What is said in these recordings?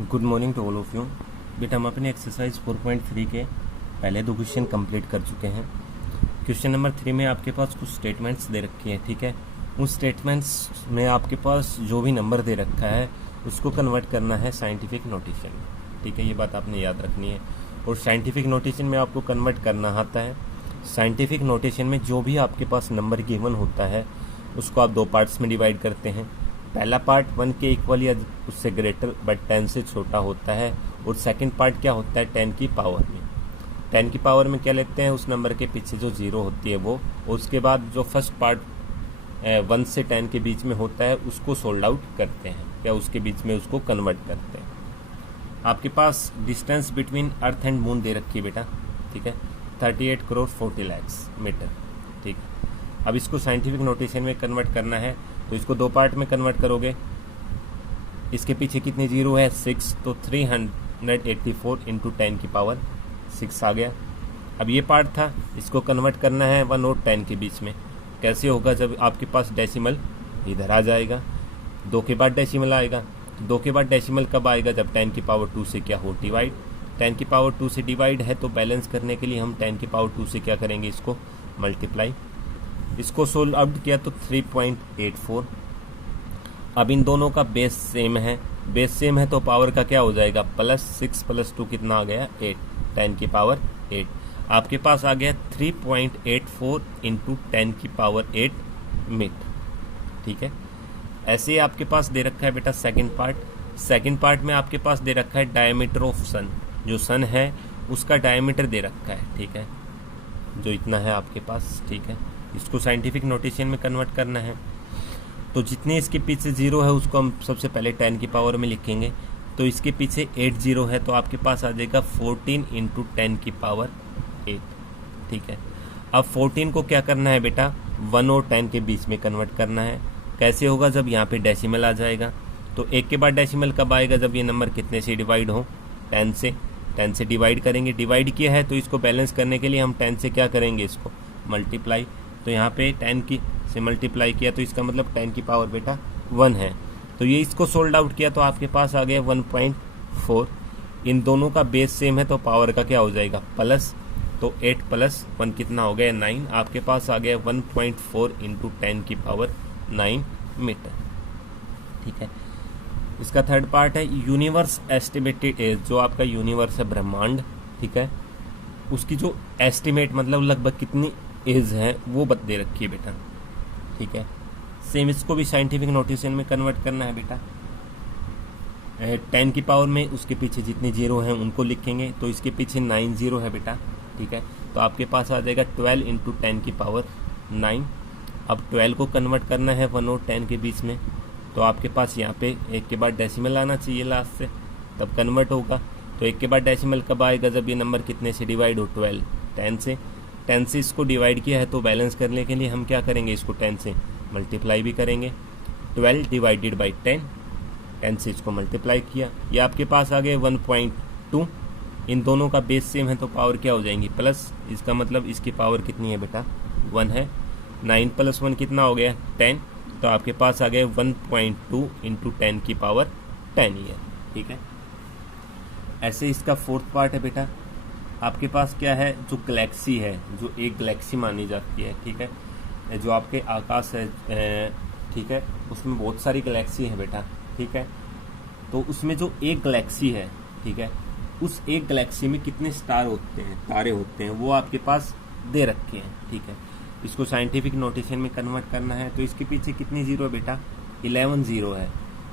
Good morning to all of you. बेटा हम अपने एक्सरसाइज 4.3 के पहले दो क्वेश्चन कंप्लीट कर चुके हैं। क्वेश्चन नंबर 3 में आपके पास कुछ स्टेटमेंट्स दे रखी हैं, ठीक है। उस स्टेटमेंट्स में आपके पास जो भी नंबर दे रखा है उसको कन्वर्ट करना है साइंटिफिक नोटेशन में, ठीक है। ये बात आपने याद रखनी है। और साइंटिफिक नोटेशन में आपको कन्वर्ट करना आता है। साइंटिफिक नोटेशन में जो भी आपके पास नंबर गिवन होता है उसको आप दो पार्ट्स में डिवाइड करते हैं। पहला पार्ट 1 के इक्वल या उससे ग्रेटर बट 10 से छोटा होता है, और सेकंड पार्ट क्या होता है 10 की पावर में। 10 की पावर में क्या लेते हैं, उस नंबर के पीछे जो जीरो होती है वो, और उसके बाद जो फर्स्ट पार्ट 1 से 10 के बीच में होता है उसको सोल्ड आउट करते हैं, या उसके बीच में उसको कन्वर्ट करते हैं। आपके पास distance between earth and moon दे रखी है बेटा, ठीक है, 38 करोड़ 40 लाख मीटर, ठीक है। अब इसको साइंटिफिक नोटेशन में कन्वर्ट करना है, तो इसको दो पार्ट में कन्वर्ट करोगे। इसके पीछे कितनी जीरो है 6, तो 384 इंटू 10 की पावर 6 आ गया। अब ये पार्ट था, इसको कन्वर्ट करना है 1 और 10 के बीच में। कैसे होगा, जब आपके पास डेसिमल इधर आ जाएगा, 2 के बाद डेसिमल आएगा। 2 के बाद डेसिमल कब आएगा, जब 10 की पावर 2 से क्या हो डिवाइड। 10 की पावर 2 से डिवाइड है, तो बैलेंस करने के लिए हम 10 की पावर 2 से क्या करेंगे, इसको मल्टीप्लाई। इसको सोल्व आउट किया तो 3.84। अब इन दोनों का बेस सेम है, बेस सेम है तो पावर का क्या हो जाएगा, प्लस 6 + 2 कितना आ गया 8, 10 की पावर 8। आपके पास आ गया 3.84 इंटू 10 की पावर 8 मीटर, ठीक है। ऐसे ही आपके पास दे रखा है बेटा सेकंड पार्ट। सेकंड पार्ट में आपके पास दे रखा है डायमीटर ऑफ सन, जो सन है उसका डायमीटर दे रखा है, ठीक है, जो इतना है आपके पास, ठीक है। इसको साइंटिफिक नोटेशन में कन्वर्ट करना है, तो जितने इसके पीछे जीरो है उसको हम सबसे पहले 10 की पावर में लिखेंगे। तो इसके पीछे 8 जीरो है, तो आपके पास आ जाएगा 14 इंटू 10 की पावर 8, ठीक है। अब 14 को क्या करना है बेटा, 1 और 10 के बीच में कन्वर्ट करना है। कैसे होगा, जब यहाँ पे डेसिमल आ जाएगा। तो 1 के बाद डेसिमल कब आएगा, जब ये नंबर कितने से डिवाइड हो, 10 से। 10 से डिवाइड करेंगे, डिवाइड किया है तो इसको बैलेंस करने के लिए हम 10 से क्या करेंगे, इसको मल्टीप्लाई। तो यहाँ पे 10 की से मल्टीप्लाई किया, तो इसका मतलब 10 की पावर बेटा 1 है। तो ये इसको सोल्ड आउट किया तो आपके पास आ गया 1.4। इन दोनों का बेस सेम है तो पावर का क्या हो जाएगा, प्लस। तो 8 + 1 कितना हो गया 9। आपके पास आ गया 1.4 इंटू 10 की पावर 9 मीटर, ठीक है। इसका थर्ड पार्ट है यूनिवर्स एस्टिमेटेड एज, जो आपका यूनिवर्स है ब्रह्मांड, ठीक है, उसकी जो एस्टिमेट मतलब लगभग कितनी एज है वो दे रखी है बेटा, ठीक है। सेम इसको भी साइंटिफिक नोटेशन में कन्वर्ट करना है बेटा। 10 की पावर में उसके पीछे जितने जीरो हैं उनको लिखेंगे, तो इसके पीछे 9 जीरो है बेटा, ठीक है। तो आपके पास आ जाएगा 12 इंटू 10 की पावर 9। अब 12 को कन्वर्ट करना है 1 और 10 के बीच में, तो आपके पास यहाँ पे 1 के बाद डेसिमल आना चाहिए लास्ट से, तब कन्वर्ट होगा। तो 1 के बाद डेसिमल कब आएगा, जब ये नंबर कितने से डिवाइड हो, 12, 10 से। 10 से इसको डिवाइड किया है, तो बैलेंस करने के लिए हम क्या करेंगे, इसको 10 से मल्टीप्लाई भी करेंगे। 12 डिवाइडेड बाई 10, 10 से इसको मल्टीप्लाई किया, ये आपके पास आ गए 1.2। इन दोनों का बेस सेम है तो पावर क्या हो जाएंगी, प्लस। इसका मतलब इसकी पावर कितनी है बेटा, 1 है। 9 + 1 कितना हो गया 10, तो आपके पास आ गए 1.2 इंटू 10 की पावर 10 ही है, ठीक है। ऐसे इसका फोर्थ पार्ट है बेटा। आपके पास क्या है, जो गैलेक्सी है, जो एक गैलेक्सी मानी जाती है, ठीक है, जो आपके आकाश है, ठीक है, उसमें बहुत सारी गैलेक्सी है बेटा, ठीक है। तो उसमें जो एक गैलेक्सी है, ठीक है, उस एक गैलेक्सी में कितने स्टार होते हैं, तारे होते हैं, वो आपके पास दे रखे हैं, ठीक है। इसको साइंटिफिक नोटेशन में कन्वर्ट करना है, तो इसके पीछे कितनी जीरो है बेटा, 11 जीरो है।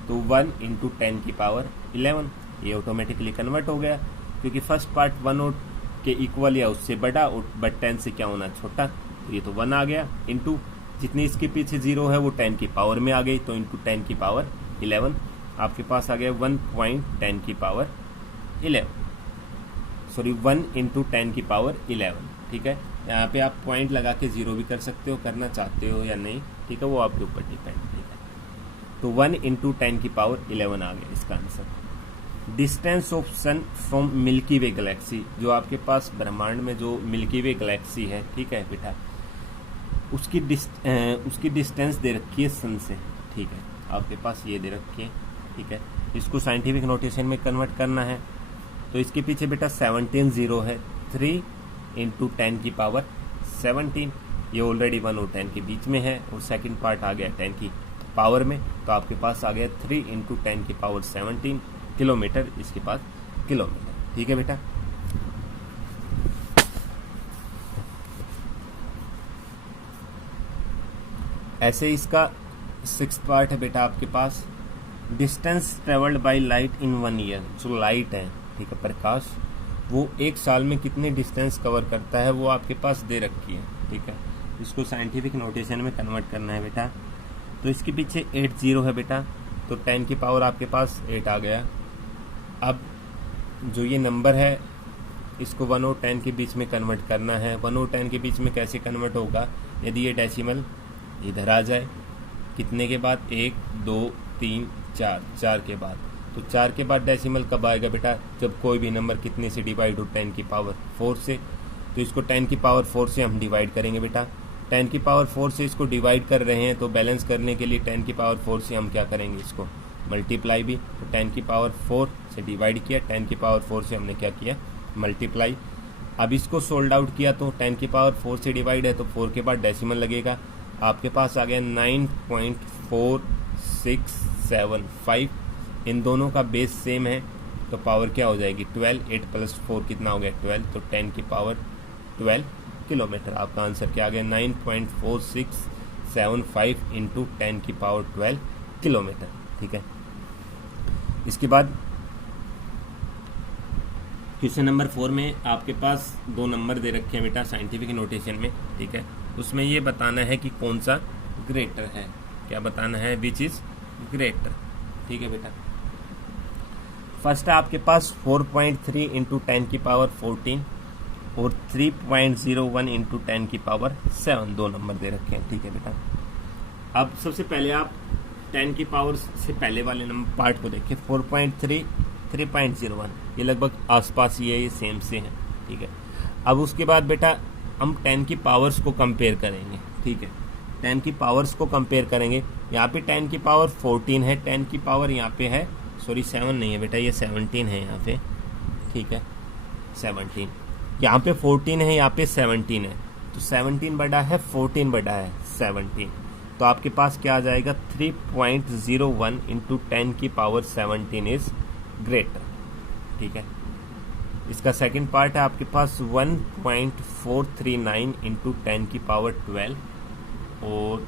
तो 1 इंटू 10 की पावर 11, ये ऑटोमेटिकली कन्वर्ट हो गया, क्योंकि फर्स्ट पार्ट 1 और के इक्वल या उससे बड़ा, और बट 10 से क्या होना, छोटा, तो ये तो 1 आ गया। इंटू जितनी इसके पीछे जीरो है वो 10 की पावर में आ गई, तो इंटू 10 की पावर 11, आपके पास आ गया 1.10 की पावर 11, सॉरी 1 इंटू 10 की पावर 11, ठीक है। यहाँ पे आप पॉइंट लगा के जीरो भी कर सकते हो, करना चाहते हो या नहीं, ठीक है, वो आपके ऊपर डिपेंड, ठीक है। तो 1 इंटू 10 की पावर 11 आ गया इसका answer. Distance of sun from milky way galaxy, जो आपके पास ब्रह्मांड में जो मिल्की वे गैलेक्सी है, ठीक है बेटा, उसकी डिस्टेंस दे रखी है सन से, ठीक है, आपके पास ये दे रखी है, ठीक है। इसको साइंटिफिक नोटेशन में कन्वर्ट करना है तो इसके पीछे बेटा 17 जीरो है, 3 इंटू 10 की पावर 17, ये ऑलरेडी 1 और 10 के बीच में है और सेकंड पार्ट आ गया 10 की पावर में, तो आपके पास आ गया 3 इंटू 10 की पावर 17 किलोमीटर इसके पास किलोमीटर। ठीक है बेटा। ऐसे इसका 6th पार्ट है बेटा आपके पास, distance travelled by light in 1 year. जो लाइट है, ठीक है, प्रकाश, वो एक साल में कितनी डिस्टेंस कवर करता है वो आपके पास दे रखी है। ठीक है, इसको साइंटिफिक नोटेशन में कन्वर्ट करना है बेटा। तो इसके पीछे 8 जीरो है बेटा, तो 10 की पावर आपके पास 8 आ गया। अब जो ये नंबर है इसको 1 और 10 के बीच में कन्वर्ट करना है। 1 और 10 के बीच में कैसे कन्वर्ट होगा, यदि ये डेसिमल इधर आ जाए, कितने के बाद, 1 2 3 4, 4 के बाद, तो 4 के बाद डेसिमल कब आएगा बेटा, जब कोई भी नंबर कितने से डिवाइड हो, 10 की पावर 4 से। तो इसको 10 की पावर 4 से हम डिवाइड करेंगे बेटा। 10 की पावर 4 से इसको डिवाइड कर रहे हैं तो बैलेंस करने के लिए 10 की पावर 4 से हम क्या करेंगे, इसको मल्टीप्लाई भी। तो 10 की पावर 4 से डिवाइड किया, 10 की पावर 4 से हमने क्या किया, मल्टीप्लाई। अब इसको सोल्ड आउट किया तो 10 की पावर 4 से डिवाइड है तो 4 के बाद डेसिमल लगेगा, आपके पास आ गया 9.4675। इन दोनों का बेस सेम है तो पावर क्या हो जाएगी, 12। 8 प्लस 4 कितना हो गया, 12, तो 10 की पावर 12 किलोमीटर। आपका आंसर क्या आ गया, 9.4675 इंटू 10 की पावर 12 किलोमीटर। ठीक है, इसके बाद क्वेश्चन नंबर 4 में आपके पास 2 नंबर दे रखे हैं बेटा साइंटिफिक नोटेशन में। ठीक है, उसमें ये बताना है कि कौन सा ग्रेटर है, क्या बताना है, विच इज ग्रेटर। ठीक है बेटा, फर्स्ट है आपके पास 4.3 इंटू 10 की पावर 14 और 3.01 इंटू 10 की पावर 7, 2 नंबर दे रखे हैं। ठीक है बेटा, अब सबसे पहले आप 10 की पावर से पहले वाले नंबर पार्ट को देखिए, 4.3, 3.01, ये लगभग आसपास ही है, ये सेम से हैं। ठीक है, अब उसके बाद बेटा हम 10 की पावर्स को कंपेयर करेंगे। ठीक है, 10 की पावर्स को कंपेयर करेंगे। यहाँ पे 10 की पावर 14 है, 10 की पावर यहाँ पे है, सॉरी 7 नहीं है बेटा, ये 17 है यहाँ पे। ठीक है, 17, यहाँ पे 14 है, यहाँ पे 17 है, तो 17 बड़ा है, 14 बड़ा है 17, तो आपके पास क्या आ जाएगा, 3.01 इंटू 10 की पावर 17 इज ग्रेटर। ठीक है, इसका सेकंड पार्ट है आपके पास 1.439 इंटू 10 की पावर 12 और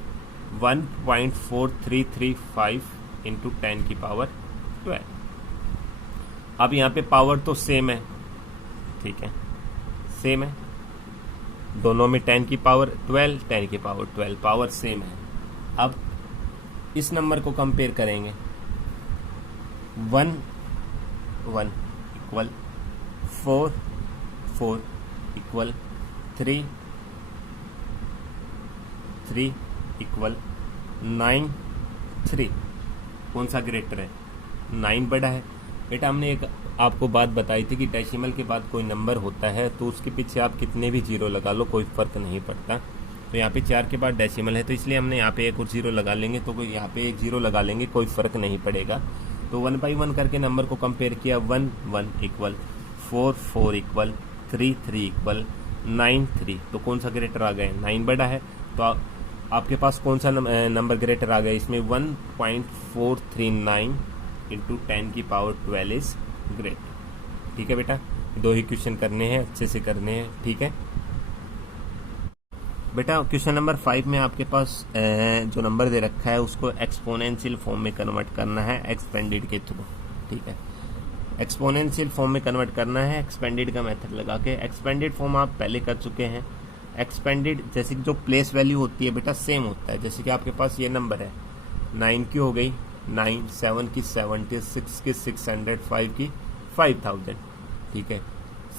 1.4335 इंटू 10 की पावर 12। अब यहाँ पे पावर तो सेम है, ठीक है, सेम है, दोनों में 10 की पावर 12, 10 की पावर 12, पावर सेम है। अब इस नंबर को कंपेयर करेंगे, 1 1 इक्वल 4 4 इक्वल 3 3 इक्वल 9 3, कौन सा ग्रेटर है, 9 बड़ा है। बेटा हमने एक आपको बात बताई थी कि डेसिमल के बाद कोई नंबर होता है तो उसके पीछे आप कितने भी जीरो लगा लो कोई फ़र्क नहीं पड़ता। तो यहाँ पे 4 के बाद डेसिमल है तो इसलिए हमने यहाँ पे एक और जीरो लगा लेंगे, तो यहाँ पे एक जीरो लगा लेंगे, कोई फ़र्क नहीं पड़ेगा। तो 1 बाई 1 करके नंबर को कंपेयर किया, 1 1 इक्वल 4 4 इक्वल 3 3 इक्वल 9 3, तो कौन सा ग्रेटर आ गया, 9 बड़ा है। तो आपके पास कौन सा नंबर ग्रेटर आ गया, इसमें 1.439 इंटू 10 की पावर 12 इज ग्रेटर। ठीक है बेटा, 2 ही क्वेश्चन करने हैं, अच्छे से करने हैं। ठीक है बेटा, क्वेश्चन नंबर 5 में आपके पास जो नंबर दे रखा है उसको एक्सपोनेंशियल फॉर्म में कन्वर्ट करना है एक्सपेंडेड के थ्रू। ठीक है, एक्सपोनेंशियल फॉर्म में कन्वर्ट करना है एक्सपेंडेड का मेथड लगा के। एक्सपेंडेड फॉर्म आप पहले कर चुके हैं। एक्सपेंडेड जैसे कि जो प्लेस वैल्यू होती है बेटा सेम होता है, जैसे कि आपके पास ये नंबर है 9 की हो गई 9, 7 की 70, 6 की 600, 5 की 5000। ठीक है,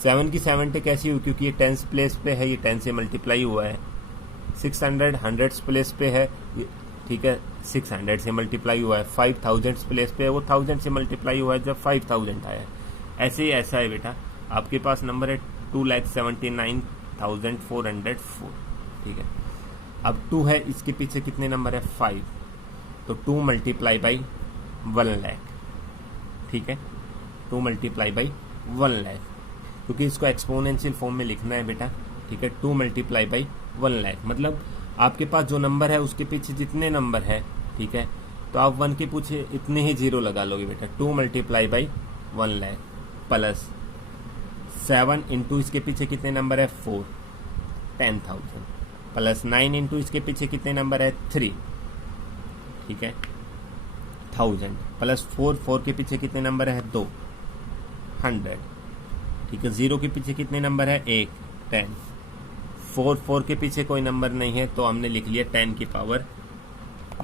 7 की 70 कैसी हुई, क्योंकि ये 10th प्लेस पे है, ये 10 से मल्टीप्लाई हुआ है। 600 100th प्लेस पे है, ठीक है, 600 से मल्टीप्लाई हुआ है। 5000 प्लेस पे है, वो 1000 से मल्टीप्लाई हुआ है जब 5000 आया। ऐसे ही ऐसा है बेटा, आपके पास नंबर है 2,79,404। ठीक है, अब 2 है, इसके पीछे कितने नंबर है, 5, तो 2 मल्टीप्लाई बाई 1 लाख, ठीक है, 2 मल्टीप्लाई बाई 1 लाख, क्योंकि इसको एक्सपोनेंशियल फॉर्म में लिखना है बेटा, ठीक है। 2 मल्टीप्लाई बाई 1 लाख मतलब आपके पास जो नंबर है उसके पीछे जितने नंबर है, ठीक है, तो आप 1 के पीछे इतने ही जीरो लगा लोगे बेटा। 2 multiply by 1 lakh plus 7 into इसके पीछे कितने नंबर है 4, 10,000 प्लस 9 इंटू इसके पीछे कितने नंबर है 3, ठीक है, 1000 प्लस 4 के पीछे कितने नंबर है 2, 100, ठीक है। 0 के पीछे कितने नंबर है 1, 10, 4 के पीछे कोई नंबर नहीं है तो हमने लिख लिया 10 की पावर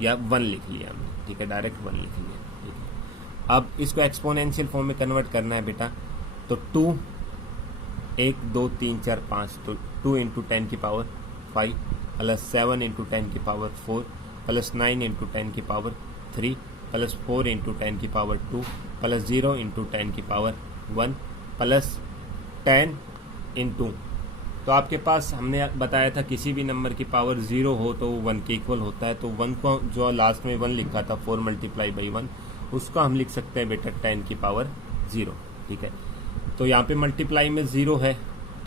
या 1 लिख लिया हमने, ठीक है, डायरेक्ट 1 लिख लिया, ठीक है। अब इसको एक्सपोनेंशियल फॉर्म में कन्वर्ट करना है बेटा, तो 2 1 2 3 4 5, तो 2 इंटू 10 की पावर 5 प्लस 7 इंटू 10 की पावर 4 प्लस 9 इंटू 10 की पावर 3 प्लस 4 इंटू 10 की पावर 2 प्लस 0 इंटू 10 की पावर 1 प्लस 10 इंटू, तो आपके पास हमने बताया था किसी भी नंबर की पावर 0 हो तो वो 1 के इक्वल होता है, तो 1 को जो लास्ट में 1 लिखा था 4 मल्टीप्लाई बाई 1, उसको हम लिख सकते हैं बेटा 10 की पावर 0, ठीक है। तो यहाँ पे मल्टीप्लाई में 0 है,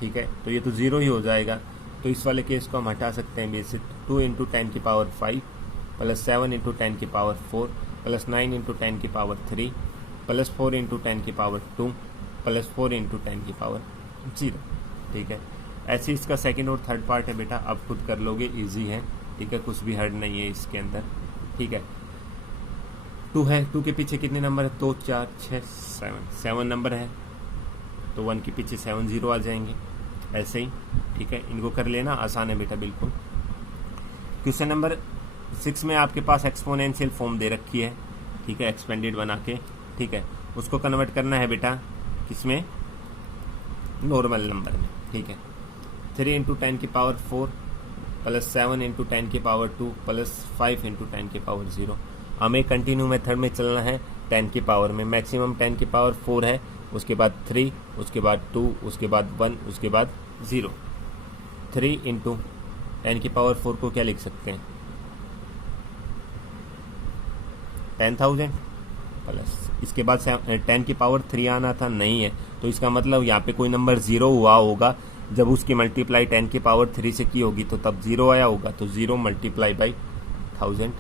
ठीक है, तो ये तो 0 ही हो जाएगा, तो इस वाले केस को हम हटा सकते हैं बेसिक। 2 इंटू 10 की पावर 5 प्लस 7 इंटू 10 की पावर 4 प्लस 9 इंटू 10 की पावर 3 प्लस 4 इंटू 10 की पावर 2 प्लस 4 इंटू 10 की पावर 0, ठीक है। ऐसे इसका सेकंड और थर्ड पार्ट है बेटा, आप खुद कर लोगे, इजी है, ठीक है, कुछ भी हार्ड नहीं है इसके अंदर, ठीक है। 2 है, 2 के पीछे कितने नंबर है 2 4 6 7 नंबर है, तो 1 के पीछे 7 0 आ जाएंगे, ऐसे ही, ठीक है। इनको कर लेना, आसान है बेटा बिल्कुल। क्वेश्चन नंबर 6 में आपके पास एक्सपोनेंशियल फॉर्म दे रखी है, ठीक है, एक्सपेंडेड बना के, ठीक है, उसको कन्वर्ट करना है बेटा किसमें, नॉर्मल नंबर में, ठीक है। 3 इंटू 10 की पावर 4 प्लस 7 इंटू 10 की पावर 2 प्लस 5 इंटू 10 की पावर 0। हमें कंटिन्यू मेथड में चलना है 10 की पावर में, मैक्सिमम 10 की पावर 4 है, उसके बाद 3, उसके बाद 2, उसके बाद 1, उसके बाद 0। 3 इंटू 10 की पावर 4 को क्या लिख सकते हैं 10,000 प्लस इसके बाद 10 की पावर 3 आना था, नहीं है, तो इसका मतलब यहाँ पे कोई नंबर 0 हुआ होगा, जब उसकी मल्टीप्लाई 10 की पावर 3 से की होगी तो तब 0 आया होगा, तो 0 मल्टीप्लाई बाई 1000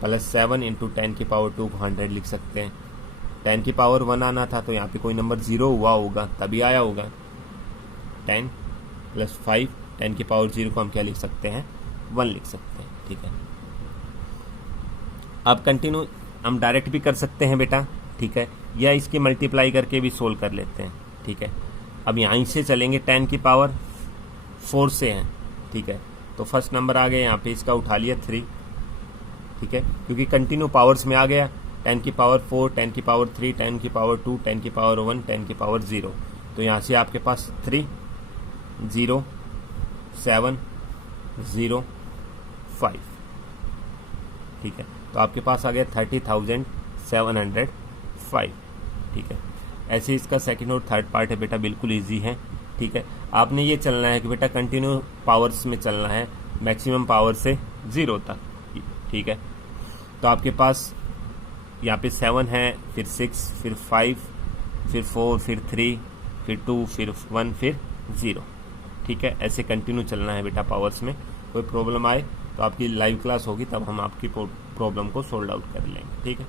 प्लस 7 इंटू 10 की पावर 2 को 100 लिख सकते हैं। 10 की पावर 1 आना था तो यहाँ पे कोई नंबर 0 हुआ होगा तभी आया होगा, 10 प्लस 5, 10 की पावर 0 को हम क्या लिख सकते हैं 1 लिख सकते हैं, ठीक है। अब कंटिन्यू हम डायरेक्ट भी कर सकते हैं बेटा, ठीक है, या इसकी मल्टीप्लाई करके भी सोल्व कर लेते हैं, ठीक है। अब यहाँ से चलेंगे 10 की पावर 4 से हैं, ठीक है, तो फर्स्ट नंबर आ गया, यहाँ पे इसका उठा लिया 3, ठीक है, क्योंकि कंटिन्यू पावर्स में आ गया, 10 की पावर 4, 10 की पावर 3, 10 की पावर 2, 10 की पावर 1, 10 की पावर 0, तो यहाँ से आपके पास 3 0 7 0 5, ठीक है, तो आपके पास आ गया 30,705, ठीक है। ऐसे इसका सेकंड और थर्ड पार्ट है बेटा, बिल्कुल इजी है, ठीक है। आपने ये चलना है कि बेटा कंटिन्यू पावर्स में चलना है, मैक्सिमम पावर से 0 तक, ठीक है। तो आपके पास यहाँ पे 7 है, फिर 6, फिर 5, फिर 4, फिर 3, फिर 2, फिर 1, फिर 0, ठीक है। ऐसे कंटिन्यू चलना है बेटा पावर्स में। कोई प्रॉब्लम आए तो आपकी लाइव क्लास होगी, तब हम आपकी प्रॉब्लम को सोल्व आउट कर लेंगे, ठीक है।